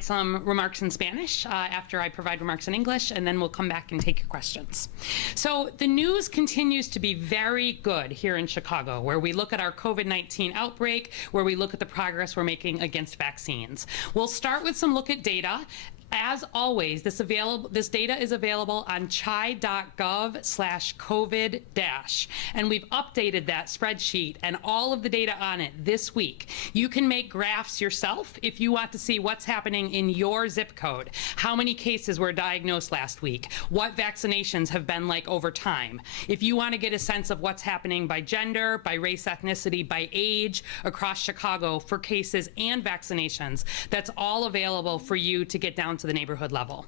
Some remarks in Spanish after I provide remarks in English, and then we'll come back and take your questions. So the news continues to be very good here in Chicago, where we look at our COVID-19 outbreak, where we look at the progress we're making against vaccines. We'll start with some look at data. As always, this data is available on chi.gov/COVID-, and we've updated that spreadsheet and all of the data on it this week. You can make graphs yourself if you want to see what's happening in your zip code, how many cases were diagnosed last week, what vaccinations have been like over time. If you want to get a sense of what's happening by gender, by race, ethnicity, by age across Chicago for cases and vaccinations, that's all available for you to get down to the neighborhood level.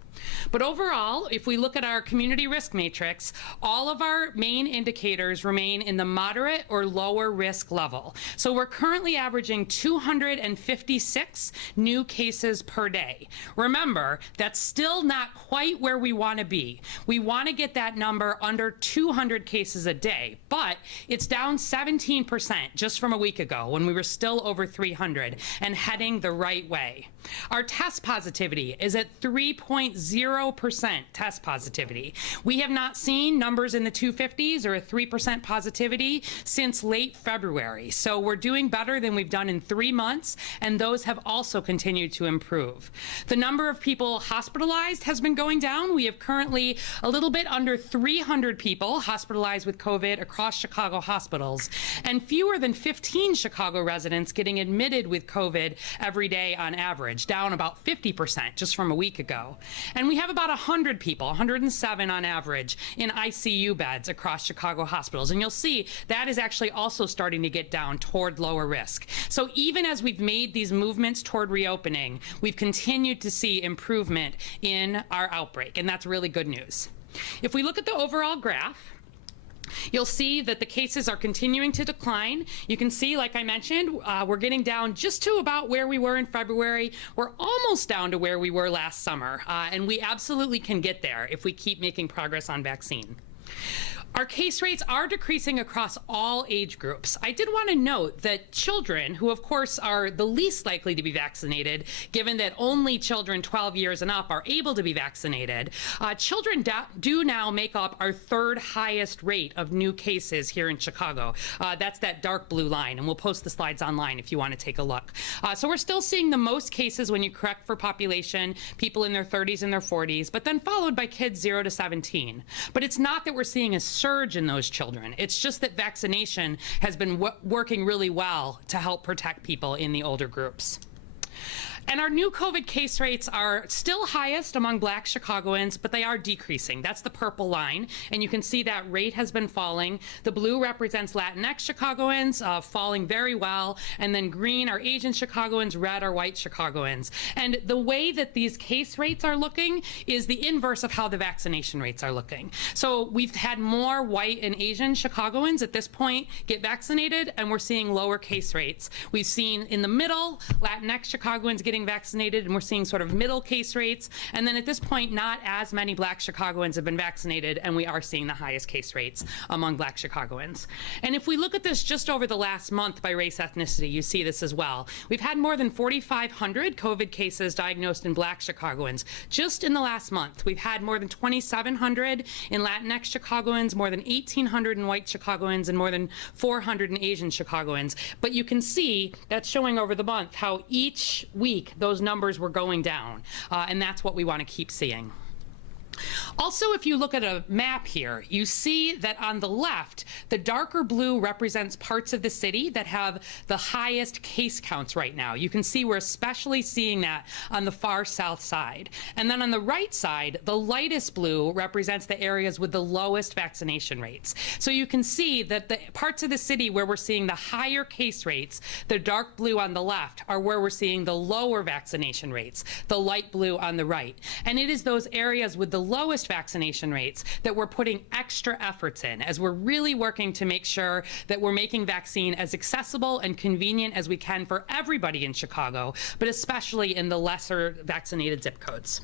But overall, if we look at our community risk matrix, all of our main indicators remain in the moderate or lower risk level. So we're currently averaging 256 new cases per day. Remember, that's still not quite where we want to be. We want to get that number under 200 cases a day, but it's down 17% just from a week ago when we were still over 300 and heading the right way. Our test positivity is at 3.0% test positivity. We have not seen numbers in the 250s or a 3% positivity since late February. So we're doing better than we've done in 3 months, and those have also continued to improve. The number of people hospitalized has been going down. We have currently a little bit under 300 people hospitalized with COVID across Chicago hospitals, and fewer than 15 Chicago residents getting admitted with COVID every day on average, down about 50% just from a week ago. And we have about 100 people, 107 on average, in ICU beds across Chicago hospitals. And you'll see that is actually also starting to get down toward lower risk. So even as we've made these movements toward reopening, we've continued to see improvement in our outbreak, and that's really good news. If we look at the overall graph, you'll see that the cases are continuing to decline. You can see, like I mentioned, we're getting down just to about where we were in February. We're almost down to where we were last summer, and we absolutely can get there if we keep making progress on vaccine. Our case rates are decreasing across all age groups. I did want to note that children, who of course are the least likely to be vaccinated, given that only children 12 years and up are able to be vaccinated, children do now make up our third highest rate of new cases here in Chicago. That's that dark blue line, and we'll post the slides online if you want to take a look. So we're still seeing the most cases when you correct for population, people in their 30s and their 40s, but then followed by kids 0 to 17. But it's not that we're seeing a surge in those children. It's just that vaccination has been working really well to help protect people in the older groups. And our new COVID case rates are still highest among Black Chicagoans, but they are decreasing. That's the purple line, and you can see that rate has been falling. The blue represents Latinx Chicagoans, falling very well, and then green are Asian Chicagoans, red are white Chicagoans. And the way that these case rates are looking is the inverse of how the vaccination rates are looking. So we've had more white and Asian Chicagoans at this point get vaccinated, and we're seeing lower case rates. We've seen in the middle, Latinx Chicagoans getting vaccinated, and we're seeing sort of middle case rates. And then at this point, not as many Black Chicagoans have been vaccinated, and we are seeing the highest case rates among Black Chicagoans. And if we look at this just over the last month by race ethnicity, you see this as well. We've had more than 4,500 COVID cases diagnosed in Black Chicagoans just in the last month. We've had more than 2,700 in Latinx Chicagoans, more than 1,800 in white Chicagoans, and more than 400 in Asian Chicagoans. But you can see that's showing over the month how each week those numbers were going down, and that's what we want to keep seeing. Also, if you look at a map here, you see that on the left, the darker blue represents parts of the city that have the highest case counts right now. You can see we're especially seeing that on the far south side. And then on the right side, the lightest blue represents the areas with the lowest vaccination rates. So you can see that the parts of the city where we're seeing the higher case rates, the dark blue on the left, are where we're seeing the lower vaccination rates, the light blue on the right. And it is those areas with the lowest vaccination rates that we're putting extra efforts in, as we're really working to make sure that we're making vaccine as accessible and convenient as we can for everybody in Chicago, but especially in the lesser vaccinated zip codes.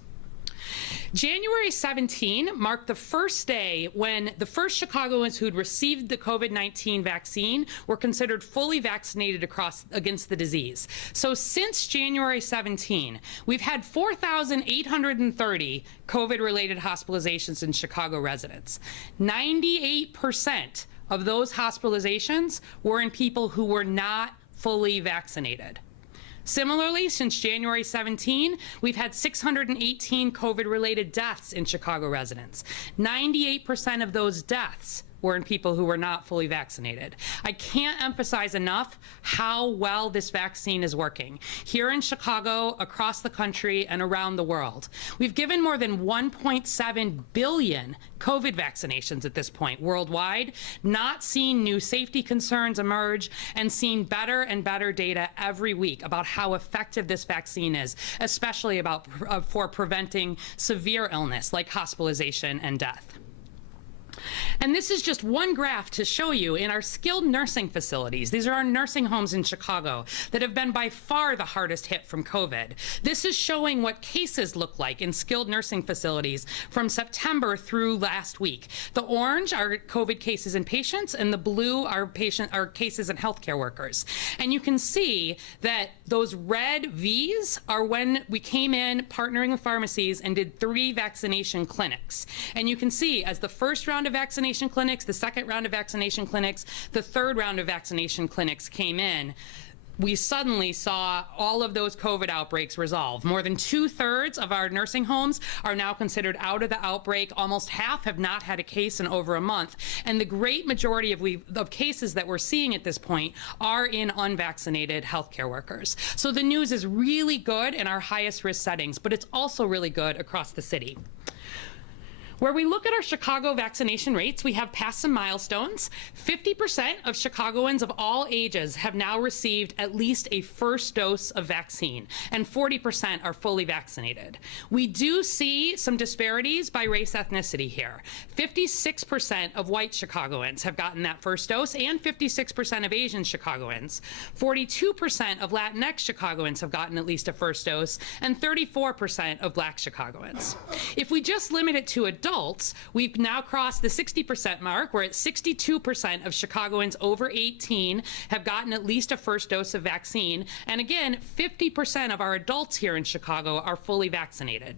January 17 marked the first day when the first Chicagoans who'd received the COVID-19 vaccine were considered fully vaccinated against the disease. So since January 17, we've had 4,830 COVID-related hospitalizations in Chicago residents. 98% of those hospitalizations were in people who were not fully vaccinated. Similarly, since January 17, we've had 618 COVID-related deaths in Chicago residents. 98% of those deaths were in people who were not fully vaccinated. I can't emphasize enough how well this vaccine is working. Here in Chicago, across the country, and around the world, we've given more than 1.7 billion COVID vaccinations at this point worldwide, not seen new safety concerns emerge, and seen better and better data every week about how effective this vaccine is, especially for preventing severe illness like hospitalization and death. And this is just one graph to show you in our skilled nursing facilities. These are our nursing homes in Chicago that have been by far the hardest hit from COVID. This is showing what cases look like in skilled nursing facilities from September through last week. The orange are COVID cases in patients, and the blue are cases in healthcare workers. And you can see that those red V's are when we came in partnering with pharmacies and did 3 vaccination clinics. And you can see as the first round of vaccination clinics, the second round of vaccination clinics, the third round of vaccination clinics came in, we suddenly saw all of those COVID outbreaks resolve. More than 2/3 of our nursing homes are now considered out of the outbreak. Almost half have not had a case in over a month. And the great majority of cases that we're seeing at this point are in unvaccinated healthcare workers. So the news is really good in our highest risk settings, but it's also really good across the city. Where we look at our Chicago vaccination rates, we have passed some milestones. 50% of Chicagoans of all ages have now received at least a first dose of vaccine, and 40% are fully vaccinated. We do see some disparities by race ethnicity here. 56% of white Chicagoans have gotten that first dose, and 56% of Asian Chicagoans. 42% of Latinx Chicagoans have gotten at least a first dose, and 34% of Black Chicagoans. If we just limit it to adults, we've now crossed the 60% mark. We're at 62% of Chicagoans over 18 have gotten at least a first dose of vaccine. And again, 50% of our adults here in Chicago are fully vaccinated.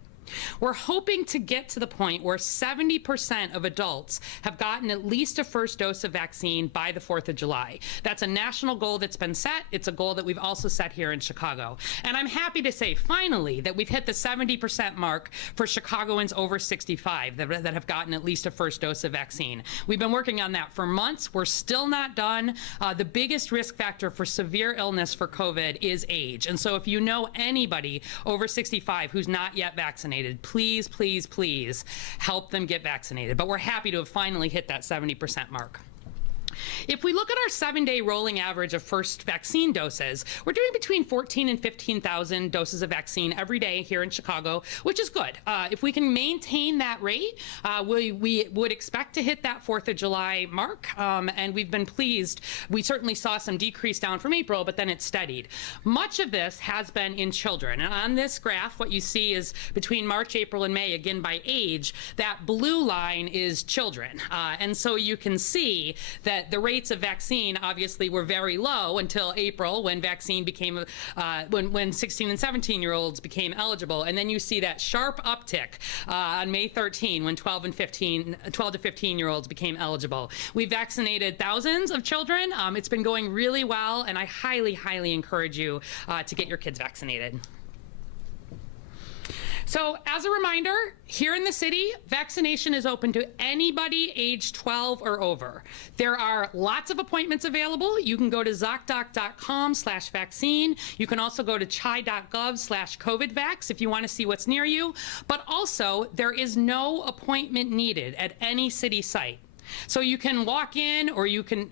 We're hoping to get to the point where 70% of adults have gotten at least a first dose of vaccine by the 4th of July. That's a national goal that's been set. It's a goal that we've also set here in Chicago. And I'm happy to say, finally, that we've hit the 70% mark for Chicagoans over 65 that have gotten at least a first dose of vaccine. We've been working on that for months. We're still not done. The biggest risk factor for severe illness for COVID is age. And so if you know anybody over 65 who's not yet vaccinated, please, please, please help them get vaccinated. But we're happy to have finally hit that 70% mark. If we look at our 7-day rolling average of first vaccine doses, we're doing between 14 and 15,000 doses of vaccine every day here in Chicago, which is good. If we can maintain that rate, we would expect to hit that 4th of July mark, and we've been pleased. We certainly saw some decrease down from April, but then it steadied. Much of this has been in children. And on this graph, what you see is between March, April, and May, again by age, that blue line is children. And so you can see that the rates of vaccine obviously were very low until April, when vaccine became, when 16 and 17-year-olds became eligible. And then you see that sharp uptick on May 13 when 12 to 15-year-olds became eligible. We vaccinated thousands of children. It's been going really well, and I highly, highly encourage you to get your kids vaccinated. So as a reminder, here in the city, vaccination is open to anybody age 12 or over. There are lots of appointments available. You can go to zocdoc.com/vaccine. You can also go to chai.gov/COVIDvax if you want to see what's near you. But also, there is no appointment needed at any city site. So you can walk in, or you can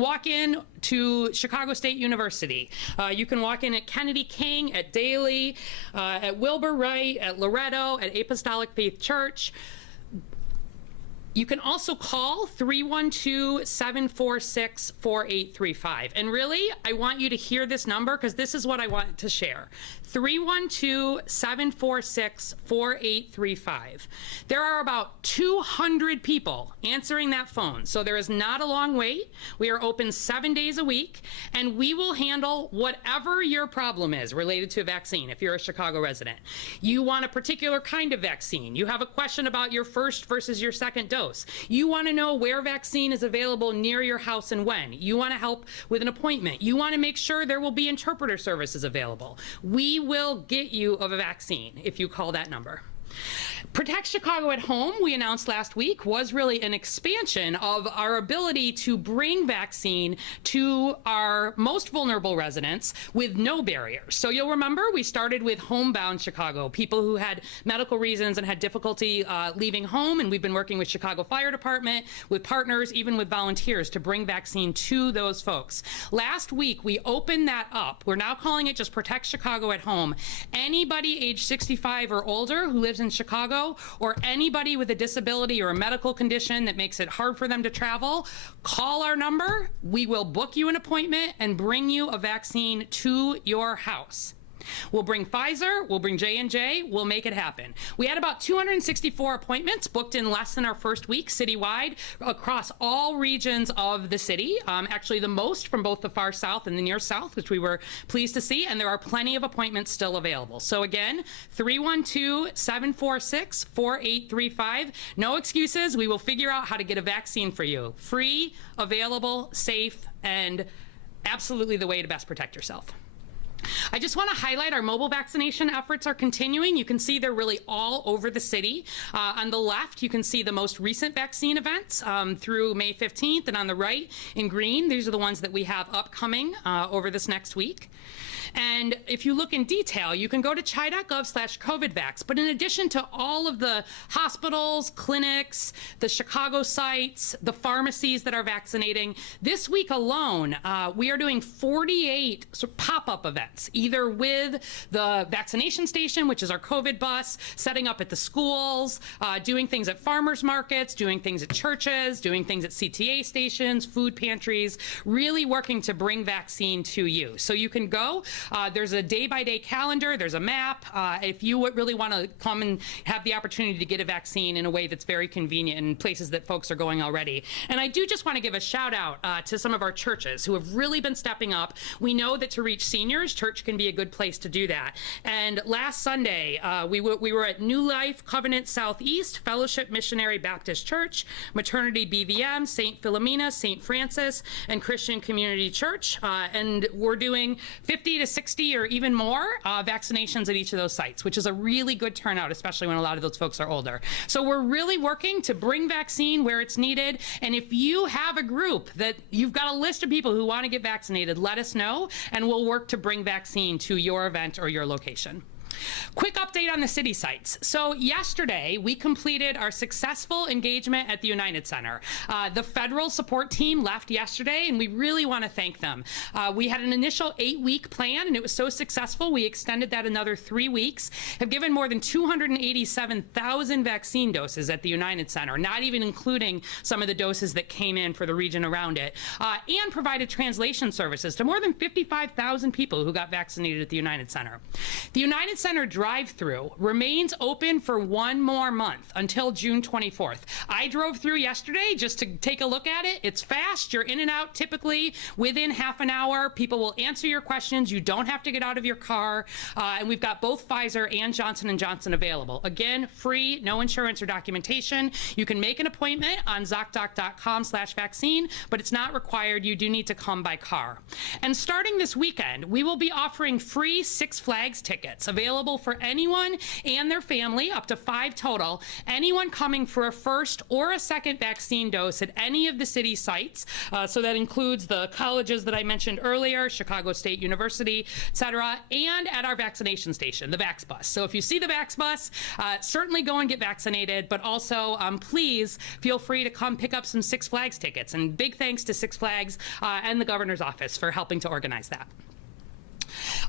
walk in to Chicago State University. You can walk in at Kennedy King, at Daly, at Wilbur Wright, at Loretto, at Apostolic Faith Church. You can also call 312-746-4835. And really, I want you to hear this number, because this is what I want to share. 312-746-4835. There are about 200 people answering that phone, so there is not a long wait. We are open 7 days a week, and we will handle whatever your problem is related to a vaccine if you're a Chicago resident. You want a particular kind of vaccine. You have a question about your first versus your second dose. You want to know where vaccine is available near your house and when. You want to help with an appointment. You want to make sure there will be interpreter services available. We will get you a vaccine if you call that number. Protect Chicago at Home, we announced last week, was really an expansion of our ability to bring vaccine to our most vulnerable residents with no barriers. So you'll remember we started with homebound Chicago, people who had medical reasons and had difficulty leaving home, and we've been working with Chicago Fire Department, with partners, even with volunteers to bring vaccine to those folks. Last week, we opened that up. We're now calling it just Protect Chicago at Home. Anybody age 65 or older who lives in Chicago, or anybody with a disability or a medical condition that makes it hard for them to travel, call our number. We will book you an appointment and bring you a vaccine to your house. We'll bring Pfizer, we'll bring J&J, we'll make it happen. We had about 264 appointments booked in less than our first week citywide across all regions of the city. Actually the most from both the far south and the near south, which we were pleased to see, and there are plenty of appointments still available. So again, 312-746-4835. No excuses, we will figure out how to get a vaccine for you. Free, available, safe, and absolutely the way to best protect yourself. I just want to highlight our mobile vaccination efforts are continuing. You can see they're really all over the city. On the left, you can see the most recent vaccine events through May 15th, and on the right in green, these are the ones that we have upcoming over this next week. And if you look in detail, you can go to chi.gov/COVIDVax. But in addition to all of the hospitals, clinics, the Chicago sites, the pharmacies that are vaccinating, this week alone, we are doing 48 pop-up events, either with the vaccination station, which is our COVID bus, setting up at the schools, doing things at farmers markets, doing things at churches, doing things at CTA stations, food pantries, really working to bring vaccine to you. So you can go. There's a day-by-day calendar. There's a map. If you really want to come and have the opportunity to get a vaccine in a way that's very convenient in places that folks are going already. And I do just want to give a shout out to some of our churches who have really been stepping up. We know that to reach seniors, church can be a good place to do that. And last Sunday, we were at New Life Covenant Southeast, Fellowship Missionary Baptist Church, Maternity BVM, St. Philomena, St. Francis, and Christian Community Church. And we're doing 50 to 60 or even more vaccinations at each of those sites, which is a really good turnout, especially when a lot of those folks are older. So we're really working to bring vaccine where it's needed. And if you have a group that you've got a list of people who want to get vaccinated, let us know, and we'll work to bring vaccine to your event or your location. Quick update on the city sites. So yesterday, we completed our successful engagement at the United Center. The federal support team left yesterday, and we really want to thank them. We had an initial 8-week plan, and it was so successful, we extended that another 3 weeks, have given more than 287,000 vaccine doses at the United Center, not even including some of the doses that came in for the region around it, and provided translation services to more than 55,000 people who got vaccinated at the United Center. The United Center drive-through remains open for 1 more month until June 24th. I drove through yesterday just to take a look at it. It's fast. You're in and out typically within half an hour. People will answer your questions. You don't have to get out of your car. And we've got both Pfizer and Johnson & Johnson available. Again, free, no insurance or documentation. You can make an appointment on ZocDoc.com/vaccine, but it's not required. You do need to come by car. And starting this weekend, we will be offering free Six Flags tickets available for anyone and their family, up to 5 total, anyone coming for a first or a second vaccine dose at any of the city sites. So that includes the colleges that I mentioned earlier, Chicago State University, et cetera, and at our vaccination station, the Vax Bus. So if you see the Vax Bus, certainly go and get vaccinated, but also please feel free to come pick up some Six Flags tickets. And big thanks to Six Flags and the governor's office for helping to organize that.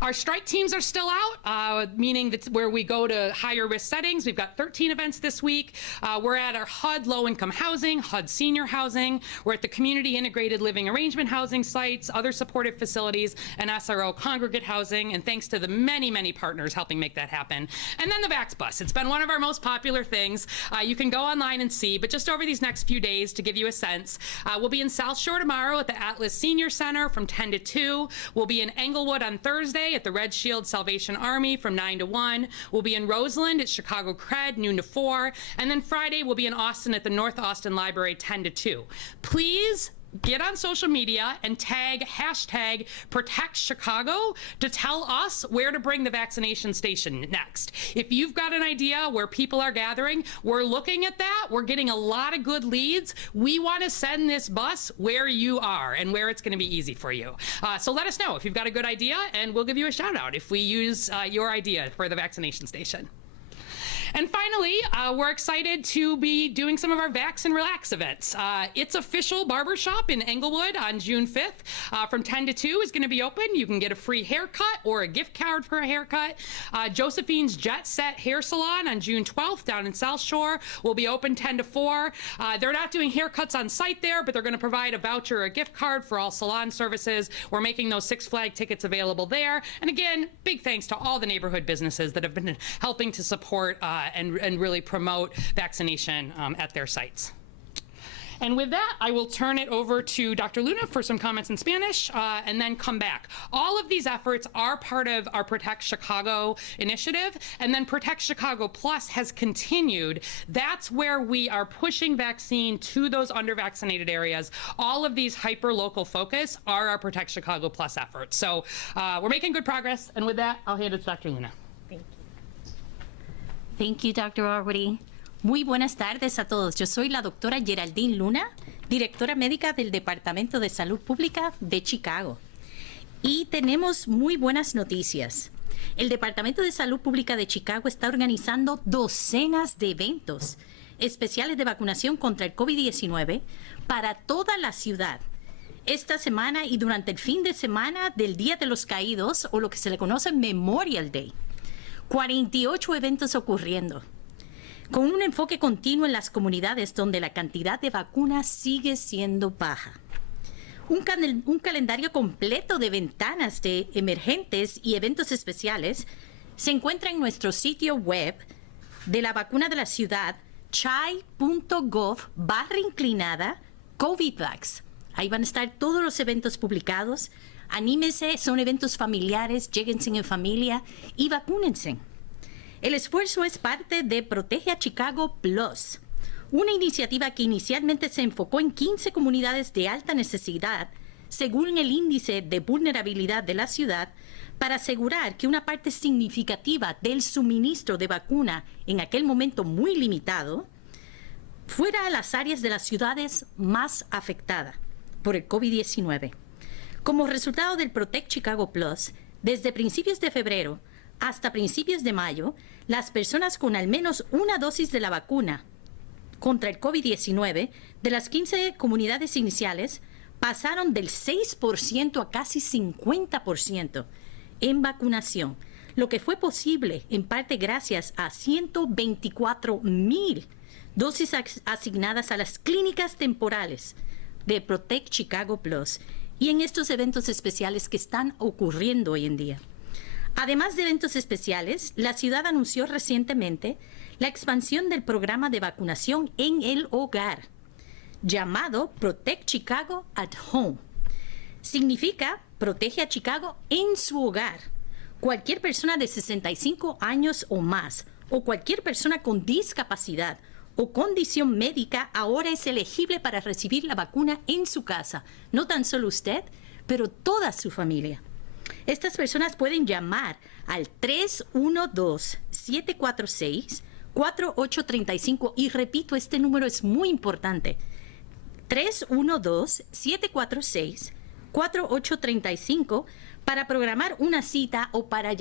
Our strike teams are still out, meaning that's where we go to higher risk settings. We've got 13 events this week. We're at our HUD low-income housing, HUD senior housing. We're at the community integrated living arrangement housing sites, other supportive facilities, and SRO congregate housing. And thanks to the many, many partners helping make that happen. And then the Vax Bus. It's been one of our most popular things. You can go online and see, but just over these next few days, to give you a sense, we'll be in South Shore tomorrow at the Atlas Senior Center from 10 to 2. We'll be in Englewood on Thursday at the Red Shield Salvation Army from 9 to 1. We'll be in Roseland at Chicago Cred, noon to 4. And then Friday, we'll be in Austin at the North Austin Library, 10 to 2. Please get on social media and tag hashtag Protect Chicago to tell us where to bring the vaccination station next. If you've got an idea where people are gathering, we're looking at that. We're getting a lot of good leads. We want to send this bus where you are and where it's going to be easy for you. So let us know if you've got a good idea, and we'll give you a shout out if we use your idea for the vaccination station. And finally, we're excited to be doing some of our Vax and Relax events. It's Official Barbershop in Englewood on June 5th from 10 to 2 is going to be open. You can get a free haircut or a gift card for a haircut. Josephine's Jet Set Hair Salon on June 12th down in South Shore will be open 10 to 4. They're not doing haircuts on site there, but they're going to provide a voucher or a gift card for all salon services. We're making those Six Flag tickets available there. And again, big thanks to all the neighborhood businesses that have been helping to support and really promote vaccination at their sites. And with that, I will turn it over to Dr. Luna for some comments in Spanish and then come back. All of these efforts are part of our Protect Chicago initiative, and then Protect Chicago Plus has continued. That's where we are pushing vaccine to those under-vaccinated areas. All of these hyper-local focus are our Protect Chicago Plus efforts. So we're making good progress, and with that, I'll hand it to Dr. Luna. Thank you. Thank you, Dr. Arwady. Muy buenas tardes a todos. Yo soy la doctora Geraldine Luna, directora médica del Departamento de Salud Pública de Chicago. Y tenemos muy buenas noticias. El Departamento de Salud Pública de Chicago está organizando docenas de eventos especiales de vacunación contra el COVID-19 para toda la ciudad. Esta semana y durante el fin de semana del Día de los Caídos, o lo que se le conoce Memorial Day. 48 eventos ocurriendo, con un enfoque continuo en las comunidades donde la cantidad de vacunas sigue siendo baja. Un calendario completo de ventanas de emergentes y eventos especiales se encuentra en nuestro sitio web de la vacuna de la ciudad, chai.gov//COVIDvax. Ahí van a estar todos los eventos publicados. Anímense, son eventos familiares, lléguense en familia y vacúnense. El esfuerzo es parte de Protege a Chicago Plus, una iniciativa que inicialmente se enfocó en 15 comunidades de alta necesidad, según el índice de vulnerabilidad de la ciudad, para asegurar que una parte significativa del suministro de vacuna, en aquel momento muy limitado, fuera a las áreas de las ciudades más afectadas por el COVID-19. Como resultado del Protect Chicago Plus, desde principios de febrero hasta principios de mayo, las personas con al menos una dosis de la vacuna contra el COVID-19 de las 15 comunidades iniciales pasaron del 6% a casi 50% en vacunación, lo que fue posible en parte gracias a 124,000 dosis asignadas a las clínicas temporales de Protect Chicago Plus y en estos eventos especiales que están ocurriendo hoy en día. Además de eventos especiales, la ciudad anunció recientemente la expansión del programa de vacunación en el hogar, llamado Protect Chicago at Home. Significa protege a Chicago en su hogar. Cualquier persona de 65 años o más, o cualquier persona con discapacidad o condición médica ahora es elegible para recibir la vacuna en su casa. No tan solo usted, pero toda su familia. Estas personas pueden llamar al 312-746-4835 y repito, este número es muy importante. 312-746-4835 para programar una cita o para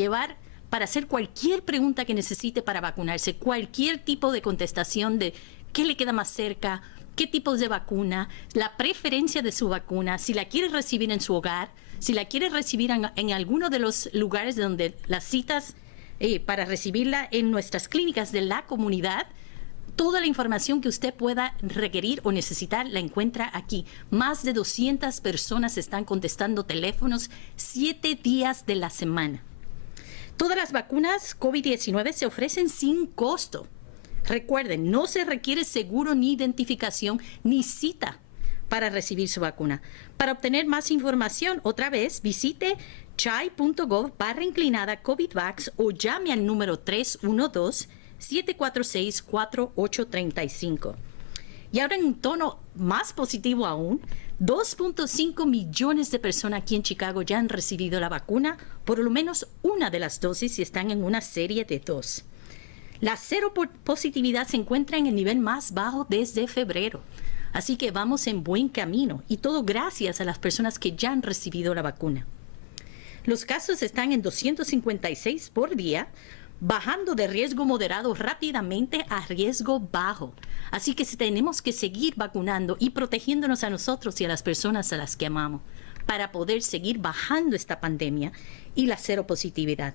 hacer cualquier pregunta que necesite para vacunarse, cualquier tipo de contestación de qué le queda más cerca, qué tipos de vacuna, la preferencia de su vacuna, si la quiere recibir en su hogar, Si la quiere recibir en alguno de los lugares donde las citas para recibirla en nuestras clínicas de la comunidad, toda la información que usted pueda requerir o necesitar la encuentra aquí. Más de 200 personas están contestando teléfonos 7 días de la semana. Todas las vacunas COVID-19 se ofrecen sin costo. Recuerden, no se requiere seguro ni identificación ni cita para recibir su vacuna. Para obtener más información, otra vez, visite chai.gov/COVID-Vax o llame al número 312-746-4835. Y ahora en un tono más positivo aún, 2.5 millones de personas aquí en Chicago ya han recibido la vacuna, por lo menos una de las dosis y están en una serie de 2. La cero positividad se encuentra en el nivel más bajo desde febrero. Así que vamos en buen camino y todo gracias a las personas que ya han recibido la vacuna. Los casos están en 256 por día, bajando de riesgo moderado rápidamente a riesgo bajo. Así que tenemos que seguir vacunando y protegiéndonos a nosotros y a las personas a las que amamos para poder seguir bajando esta pandemia y la cero positividad.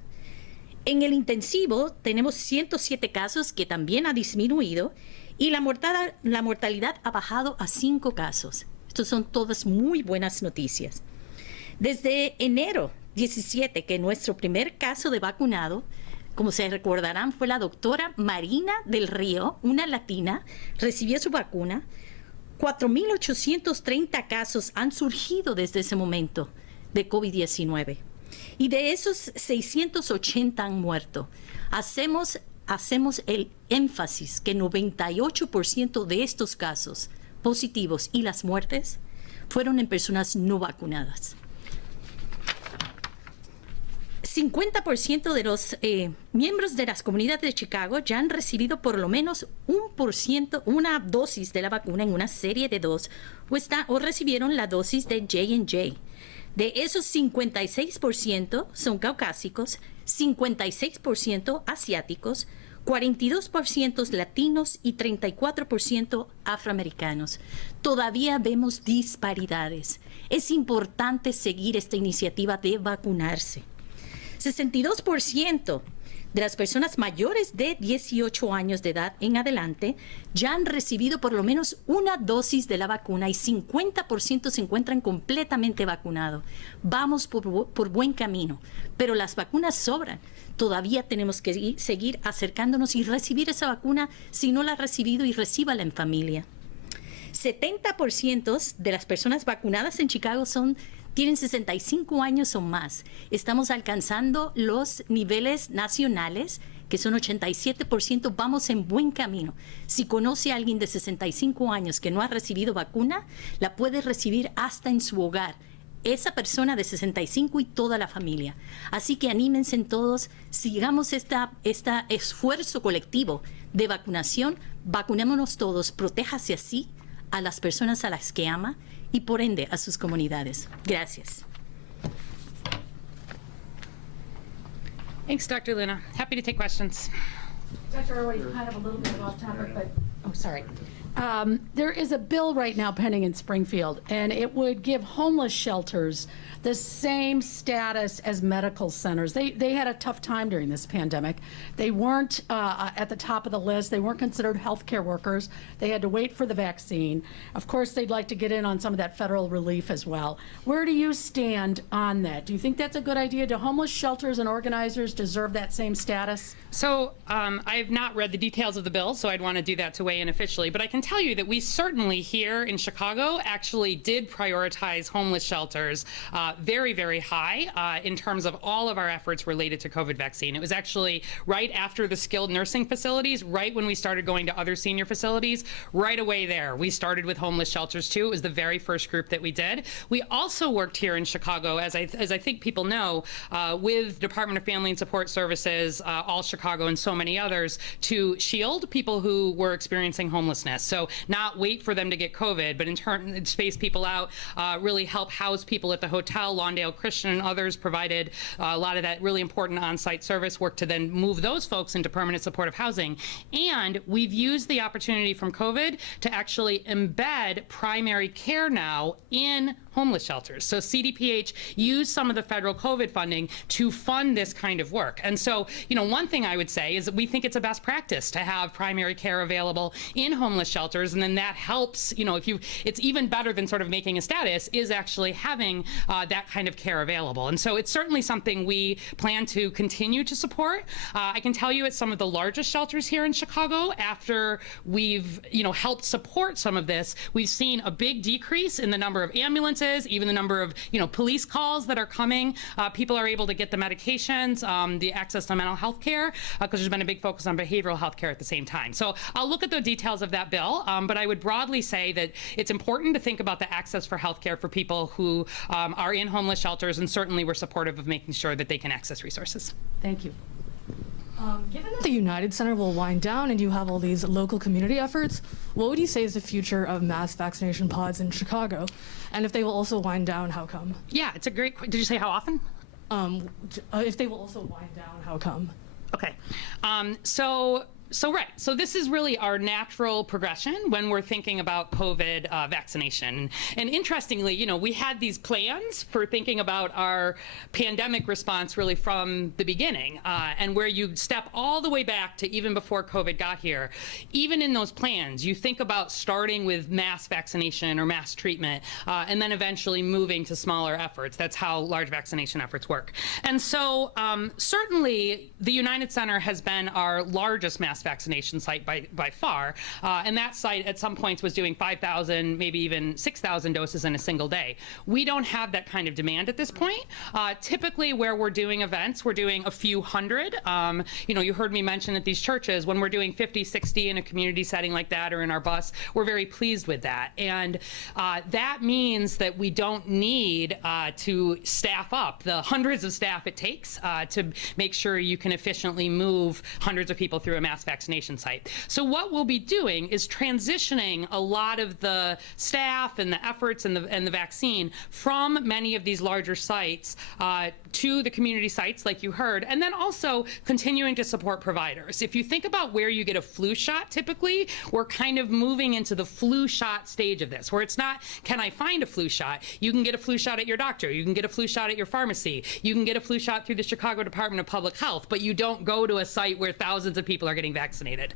En el intensivo tenemos 107 casos que también ha disminuido y la mortalidad ha bajado a 5 casos. Estas son todas muy buenas noticias. Desde enero 17, que nuestro primer caso de vacunado, como se recordarán, fue la doctora Marina del Río, una latina, recibió su vacuna. 4.830 casos han surgido desde ese momento de COVID-19. Y de esos 680 han muerto. Hacemos el énfasis que 98% de estos casos positivos y las muertes fueron en personas no vacunadas. 50% de los miembros de las comunidades de Chicago ya han recibido por lo menos 1%, una dosis de la vacuna en una serie de 2 o recibieron la dosis de J&J. De esos 56% son caucásicos, 56% asiáticos, 42% latinos y 34% afroamericanos. Todavía vemos disparidades. Es importante seguir esta iniciativa de vacunarse. 62% de las personas mayores de 18 años de edad en adelante ya han recibido por lo menos una dosis de la vacuna y 50% se encuentran completamente vacunados. Vamos por buen camino, pero las vacunas sobran. Todavía tenemos que seguir acercándonos y recibir esa vacuna si no la ha recibido y recíbala en familia. 70% de las personas vacunadas en Chicago tienen 65 años o más. Estamos alcanzando los niveles nacionales, que son 87%. Vamos en buen camino. Si conoce a alguien de 65 años que no ha recibido vacuna, la puede recibir hasta en su hogar. Esa persona de 65 y toda la familia. Así que anímense todos, sigamos este esfuerzo colectivo de vacunación, vacunémonos todos, protéjase así a las personas a las que ama y por ende a sus comunidades. Gracias. Thanks, Dr. Luna. Happy to take questions. Dr. Arwady, kind of a little bit off topic, but, sorry. There is a bill right now pending in Springfield, and it would give homeless shelters the same status as medical centers. They had a tough time during this pandemic. They weren't at the top of the list. They weren't considered healthcare workers. They had to wait for the vaccine. Of course, they'd like to get in on some of that federal relief as well. Where do you stand on that? Do you think that's a good idea? Do homeless shelters and organizers deserve that same status? So I have not read the details of the bill, so I'd want to do that to weigh in officially. But I can tell you that we certainly here in Chicago actually did prioritize homeless shelters very, very high in terms of all of our efforts related to COVID vaccine. It was actually right after the skilled nursing facilities, right when we started going to other senior facilities, right away there. We started with homeless shelters too. It was the very first group that we did. We also worked here in Chicago, as I think people know, with Department of Family and Support Services, All Chicago, and so many others to shield people who were experiencing homelessness. So not wait for them to get COVID, but in turn space people out, really help house people at the hotel Hotel, Lawndale Christian, and others provided a lot of that really important on-site service work to then move those folks into permanent supportive housing. And we've used the opportunity from COVID to actually embed primary care now in homeless shelters. So CDPH used some of the federal COVID funding to fund this kind of work. And so, one thing I would say is that we think it's a best practice to have primary care available in homeless shelters, and then that helps, it's even better than sort of making a status, is actually having that kind of care available. And so it's certainly something we plan to continue to support. I can tell you at some of the largest shelters here in Chicago, after we've, helped support some of this, we've seen a big decrease in the number of ambulances, even the number of, police calls that are coming. People are able to get the medications, the access to mental health care, because there's been a big focus on behavioral health care at the same time. So I'll look at the details of that bill, but I would broadly say that it's important to think about the access for health care for people who are in homeless shelters, and certainly we're supportive of making sure that they can access resources. Thank you. Given that the United Center will wind down and you have all these local community efforts, what would you say is the future of mass vaccination pods in Chicago? And if they will also wind down, how come? Yeah, it's a great question. Did you say how often? If they will also wind down, how come? Okay. So this is really our natural progression when we're thinking about COVID vaccination. And interestingly, we had these plans for thinking about our pandemic response really from the beginning, and where you step all the way back to even before COVID got here. Even in those plans, you think about starting with mass vaccination or mass treatment, and then eventually moving to smaller efforts. That's how large vaccination efforts work. And so certainly the United Center has been our largest mass vaccination site by far, and that site at some points was doing 5,000, maybe even 6,000 doses in a single day. We don't have that kind of demand at this point. Typically where we're doing events, we're doing a few hundred. You heard me mention at these churches, when we're doing 50, 60 in a community setting like that, or in our bus, we're very pleased with that. And that means that we don't need to staff up the hundreds of staff it takes to make sure you can efficiently move hundreds of people through a mass vaccination site. So what we'll be doing is transitioning a lot of the staff and the efforts and the vaccine from many of these larger sites to the community sites, like you heard, and then also continuing to support providers. If you think about where you get a flu shot, typically, we're kind of moving into the flu shot stage of this, where it's not, can I find a flu shot? You can get a flu shot at your doctor. You can get a flu shot at your pharmacy. You can get a flu shot through the Chicago Department of Public Health, but you don't go to a site where thousands of people are getting vaccinated.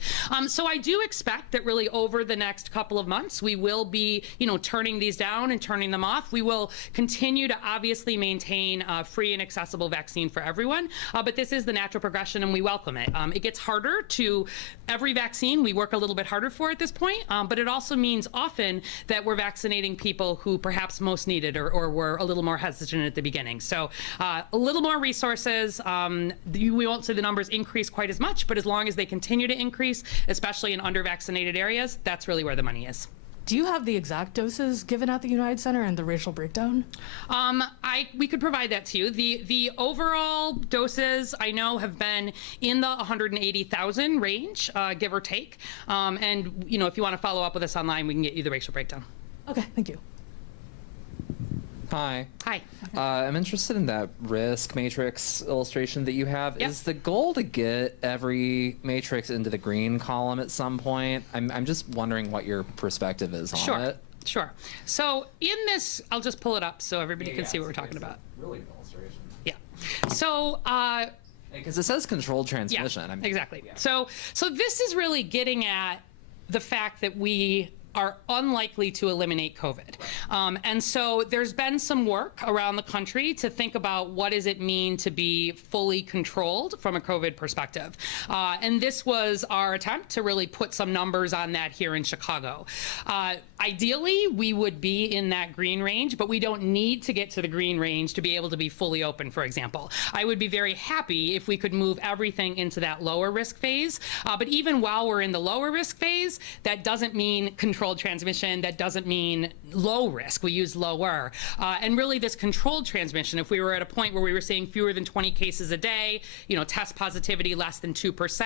So I do expect that really over the next couple of months, we will be, turning these down and turning them off. We will continue to obviously maintain free and accessible vaccine for everyone, but this is the natural progression and we welcome it. It gets harder every vaccine we work a little bit harder for at this point, but it also means often that we're vaccinating people who perhaps most need it or were a little more hesitant at the beginning. So a little more resources. We won't see the numbers increase quite as much, but as long as they continue to increase, especially in under-vaccinated areas, that's really where the money is. Do you have the exact doses given at the United Center and the racial breakdown? We could provide that to you. The overall doses I know have been in the 180,000 range, give or take. And if you want to follow up with us online, we can get you the racial breakdown. Okay, thank you. Hi. Hi. I'm interested in that risk matrix illustration that you have. Yep. Is the goal to get every matrix into the green column at some point? I'm just wondering what your perspective is on it. Sure. So in this, I'll just pull it up so everybody can see what we're talking about. Really good illustration. Yeah. So because it says controlled transmission. Yeah, exactly. Yeah. So this is really getting at the fact that we are unlikely to eliminate COVID. And so there's been some work around the country to think about what does it mean to be fully controlled from a COVID perspective. And this was our attempt to really put some numbers on that here in Chicago. Ideally, we would be in that green range, but we don't need to get to the green range to be able to be fully open, for example. I would be very happy if we could move everything into that lower risk phase. But even while we're in the lower risk phase, that doesn't mean controlled transmission. That doesn't mean low risk. We use lower. And really this controlled transmission, if we were at a point where we were seeing fewer than 20 cases a day, test positivity less than 2%,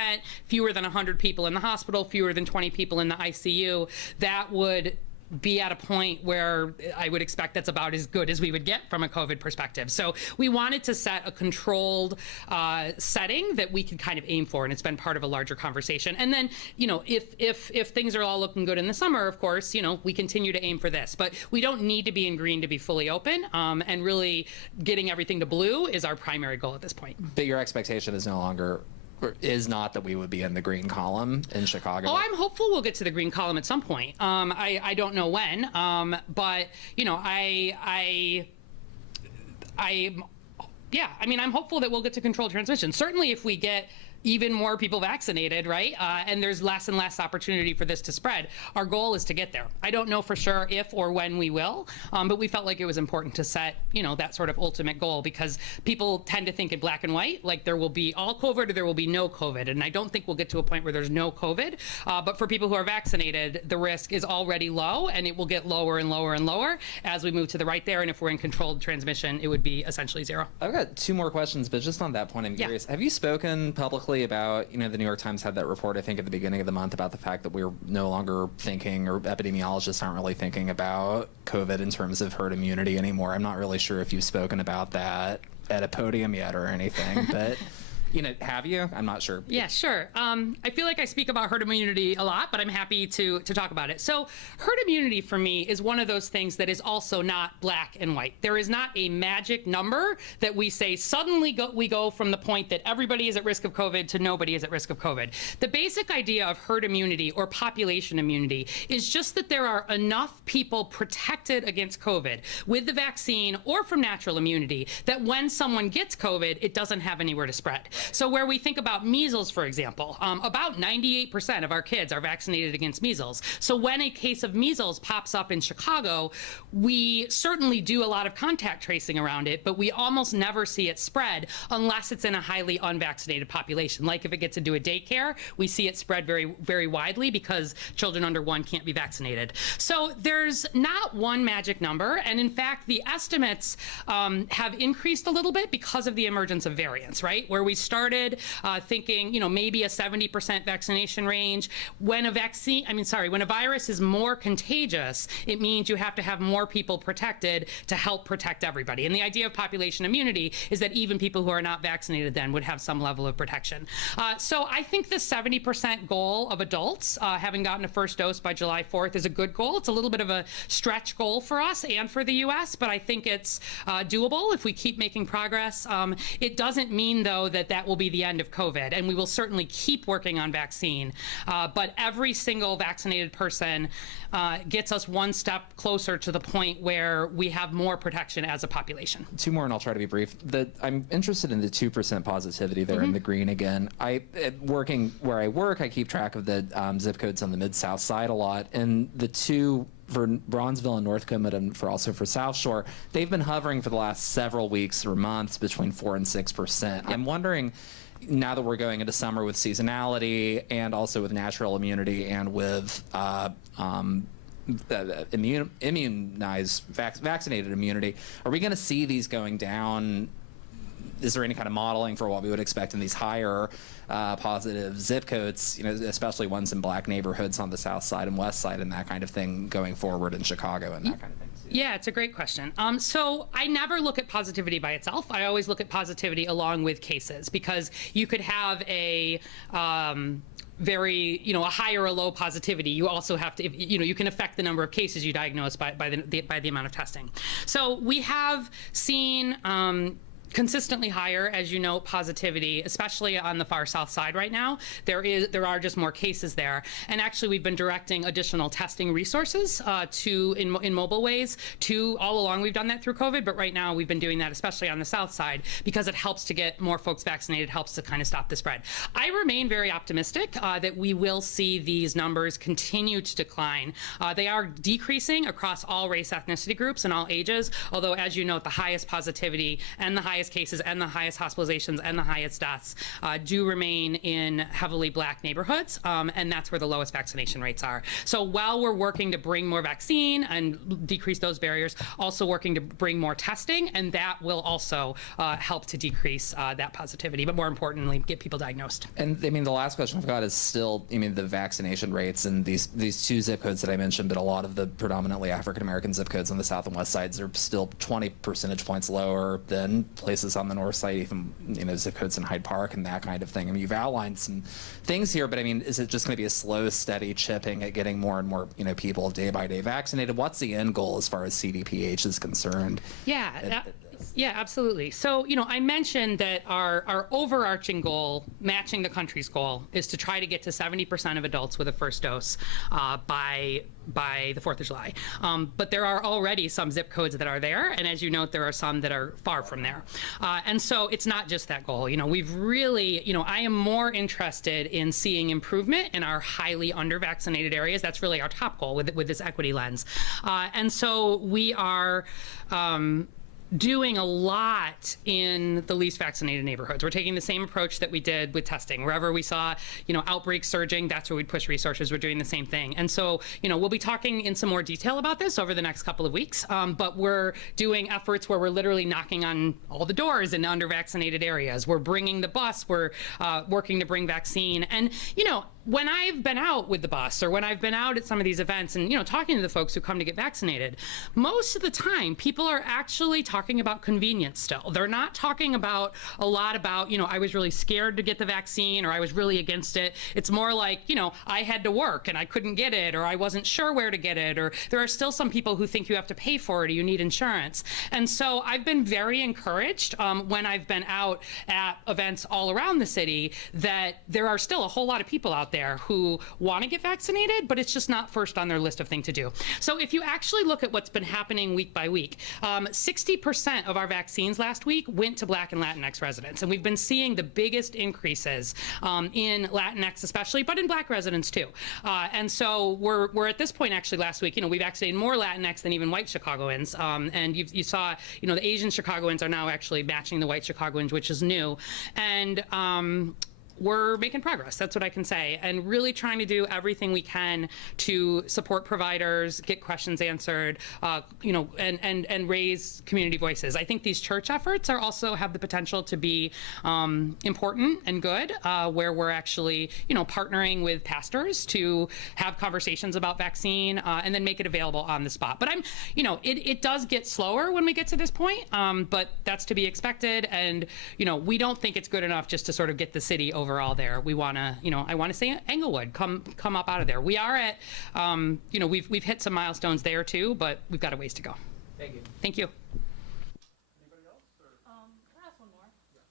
fewer than 100 people in the hospital, fewer than 20 people in the ICU, that would be at a point where I would expect that's about as good as we would get from a COVID perspective. So we wanted to set a controlled setting that we could kind of aim for, and it's been part of a larger conversation. And then, if things are all looking good in the summer, of course, we continue to aim for this. But we don't need to be in green to be fully open, and really getting everything to blue is our primary goal at this point. But your expectation is not that we would be in the green column in Chicago. Oh, I'm hopeful we'll get to the green column at some point. I don't know when, but I'm hopeful that we'll get to controlled transmission. Certainly, if we get even more people vaccinated, right? And there's less and less opportunity for this to spread. Our goal is to get there. I don't know for sure if or when we will, but we felt like it was important to set, that sort of ultimate goal, because people tend to think in black and white, like there will be all COVID or there will be no COVID. And I don't think we'll get to a point where there's no COVID. But for people who are vaccinated, the risk is already low, and it will get lower and lower and lower as we move to the right there. And if we're in controlled transmission, it would be essentially zero. I've got two more questions, but just on that point, I'm curious. Have you spoken publicly about, the New York Times had that report, I think, at the beginning of the month about the fact that we're no longer thinking, or epidemiologists aren't really thinking about COVID in terms of herd immunity anymore. I'm not really sure if you've spoken about that at a podium yet or anything, but have you? I'm not sure. Yeah, sure. I feel like I speak about herd immunity a lot, but I'm happy to talk about it. So herd immunity for me is one of those things that is also not black and white. There is not a magic number that we say suddenly we go from the point that everybody is at risk of COVID to nobody is at risk of COVID. The basic idea of herd immunity or population immunity is just that there are enough people protected against COVID with the vaccine or from natural immunity that when someone gets COVID, it doesn't have anywhere to spread. So where we think about measles, for example, about 98% of our kids are vaccinated against measles. So when a case of measles pops up in Chicago, we certainly do a lot of contact tracing around it, but we almost never see it spread unless it's in a highly unvaccinated population. Like if it gets into a daycare, we see it spread very, very widely because children under 1 can't be vaccinated. So there's not one magic number. And in fact, the estimates have increased a little bit because of the emergence of variants, right? Where we started thinking, maybe a 70% vaccination range. When a virus is more contagious, it means you have to have more people protected to help protect everybody. And the idea of population immunity is that even people who are not vaccinated then would have some level of protection. So I think the 70% goal of adults having gotten a first dose by July 4th is a good goal. It's a little bit of a stretch goal for us and for the U.S., but I think it's doable if we keep making progress. It doesn't mean, though, that will be the end of COVID, and we will certainly keep working on vaccine. But every single vaccinated person gets us one step closer to the point where we have more protection as a population. Two more, and I'll try to be brief. I'm interested in the 2% positivity there in the green again. Working where I work, I keep track of the zip codes on the Mid-South Side a lot, and the two for Bronzeville and North Comet, and for South Shore, they've been hovering for the last several weeks or months between 4 and 6%. I'm wondering, now that we're going into summer with seasonality and also with natural immunity and with vaccinated immunity, are we going to see these going down? Is there any kind of modeling for what we would expect in these higher positive zip codes, especially ones in black neighborhoods on the South Side and West Side and that kind of thing going forward in Chicago and that kind of thing? Yeah, it's a great question. So I never look at positivity by itself. I always look at positivity along with cases, because you could have a very, a high or a low positivity. You also have to, you can affect the number of cases you diagnose by the amount of testing. So we have seen consistently higher, as you know, positivity, especially on the far south side right now. There are just more cases there. And actually, we've been directing additional testing resources in mobile ways all along. We've done that through COVID, but right now we've been doing that, especially on the south side, because it helps to get more folks vaccinated, helps to kind of stop the spread. I remain very optimistic that we will see these numbers continue to decline. They are decreasing across all race ethnicity groups and all ages, although, as you note, the highest positivity and the highest highest cases and the highest hospitalizations and the highest deaths do remain in heavily Black neighborhoods, and that's where the lowest vaccination rates are. So while we're working to bring more vaccine and decrease those barriers, also working to bring more testing, and that will also help to decrease that positivity, but more importantly, get people diagnosed. And I mean, the last question I've got is still, I mean, the vaccination rates in these two zip codes that I mentioned, but a lot of the predominantly African-American zip codes on the south and west sides are still 20 percentage points lower than places on the north side, even, you know, zip codes in Hyde Park and that kind of thing. I mean, you've outlined some things here, but I mean, is it just going to be a slow, steady chipping at getting more and more, you know, people day by day vaccinated? What's the end goal as far as CDPH is concerned? Yeah. Yeah, absolutely. So, you know, I mentioned that our overarching goal, matching the country's goal, is to try to get to 70% of adults with a first dose by the 4th of July. But there are already some zip codes that are there, and as you note, there are some that are far from there. And so it's not just that goal. You know, we've really, you know, I am more interested in seeing improvement in our highly under-vaccinated areas. That's really our top goal with this equity lens. And so we are doing a lot in the least vaccinated neighborhoods. We're taking the same approach that we did with testing. Wherever we saw, you know, outbreaks surging, that's where we'd push resources. We're doing the same thing. And so, you know, we'll be talking in some more detail about this over the next couple of weeks, but we're doing efforts where we're literally knocking on all the doors in under-vaccinated areas. We're bringing the bus, we're working to bring vaccine. And, you know, when I've been out with the bus or when I've been out at some of these events and, you know, talking to the folks who come to get vaccinated, most of the time people are actually talking about convenience still. They're not talking about a lot about, you know, I was really scared to get the vaccine or I was really against it. It's more like, you know, I had to work and I couldn't get it, or I wasn't sure where to get it, or there are still some people who think you have to pay for it or you need insurance. And so I've been very encouraged when I've been out at events all around the city that there are still a whole lot of people out there who want to get vaccinated, but it's just not first on their list of things to do. So if you actually look at what's been happening week by week, 60% of our vaccines last week went to Black and Latinx residents. And we've been seeing the biggest increases in Latinx especially, but in Black residents too. And so we're at this point actually last week, you know, we vaccinated more Latinx than even white Chicagoans. And you saw, you know, the Asian Chicagoans are now actually matching the white Chicagoans, which is new. And we're making progress. That's what I can say. And really trying to do everything we can to support providers, get questions answered, you know, and raise community voices. I think these church efforts are also have the potential to be important and good, where we're actually, you know, partnering with pastors to have conversations about vaccine and then make it available on the spot. But you know, it does get slower when we get to this point, but that's to be expected. And, you know, we don't think it's good enough just to sort of get the city overall there. We want to, you know, I want to say Englewood, come up out of there. We are at, you know, we've hit some milestones there too, but we've got a ways to go. Thank you. Thank you. Anybody else? Can I ask one more?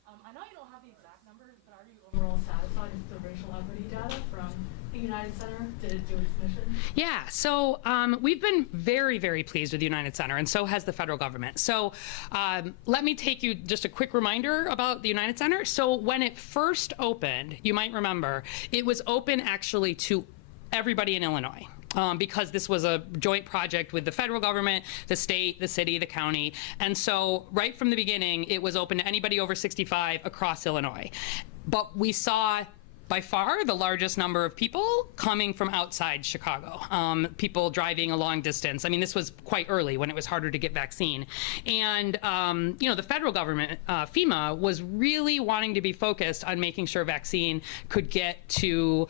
I know you don't have the exact numbers, but are you overall satisfied with the racial equity data from the United Center? Did it do its mission? Yeah, so we've been very, very pleased with the United Center, and so has the federal government. So let me take you just a quick reminder about the United Center. So when it first opened, you might remember, it was open actually to everybody in Illinois. Because this was a joint project with the federal government, the state, the city, the county. And so right from the beginning, it was open to anybody over 65 across Illinois. But we saw by far the largest number of people coming from outside Chicago, people driving a long distance. I mean, this was quite early when it was harder to get vaccine. And, you know, the federal government, FEMA, was really wanting to be focused on making sure vaccine could get to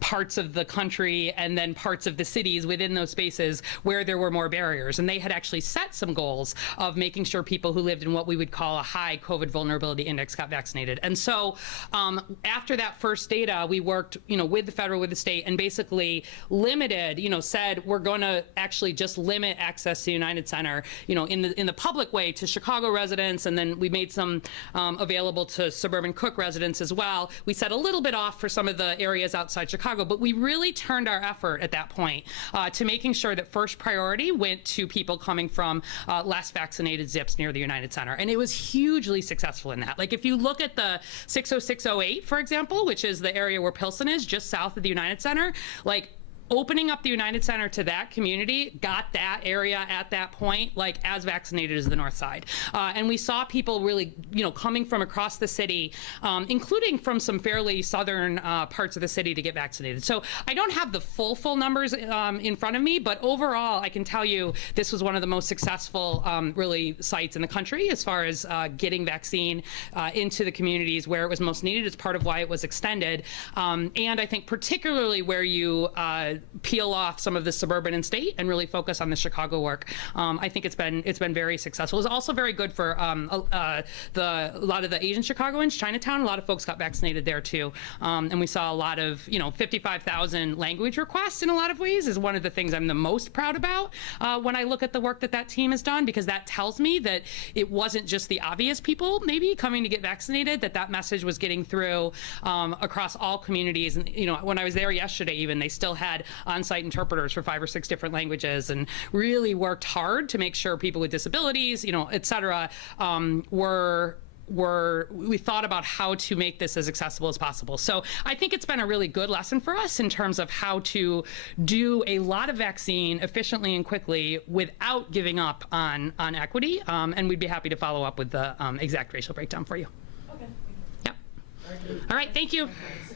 parts of the country and then parts of the cities within those spaces where there were more barriers. And they had actually set some goals of making sure people who lived in what we would call a high COVID vulnerability index got vaccinated. And so after that first data, we worked, you know, with the federal, with the state, and basically limited, you know, said we're going to actually just limit access to the United Center, you know, in the public way to Chicago residents, and then we made some available to suburban Cook residents as well. We set a little bit off for some of the areas outside Chicago, but we really turned our effort at that point to making sure that first priority went to people coming from less vaccinated zips near the United Center. And it was hugely successful in that. Like if you look at the 60608, for example, which is the area where Pilsen is, just south of the United Center, like opening up the United Center to that community got that area at that point like as vaccinated as the north side. And we saw people really, coming from across the city, including from some fairly southern parts of the city to get vaccinated. So I don't have the full numbers in front of me, but overall, I can tell you this was one of the most successful really sites in the country as far as getting vaccine into the communities where it was most needed. It's part of why it was extended. And I think particularly where you peel off some of the suburban and state and really focus on the Chicago work. I think it's been very successful. It's also very good for a lot of the Asian Chicagoans, Chinatown. A lot of folks got vaccinated there too, and we saw a lot of 55,000 language requests. In a lot of ways, is one of the things I'm the most proud about when I look at the work that team has done, because that tells me that it wasn't just the obvious people maybe coming to get vaccinated. That message was getting through across all communities. And when I was there yesterday, even they still had on-site interpreters for 5 or 6 different languages, and really worked hard to make sure people with disabilities, et cetera, we thought about how to make this as accessible as possible. So I think it's been a really good lesson for us in terms of how to do a lot of vaccine efficiently and quickly without giving up on equity. And we'd be happy to follow up with the exact racial breakdown for you. Okay. Yep. All right, thank you.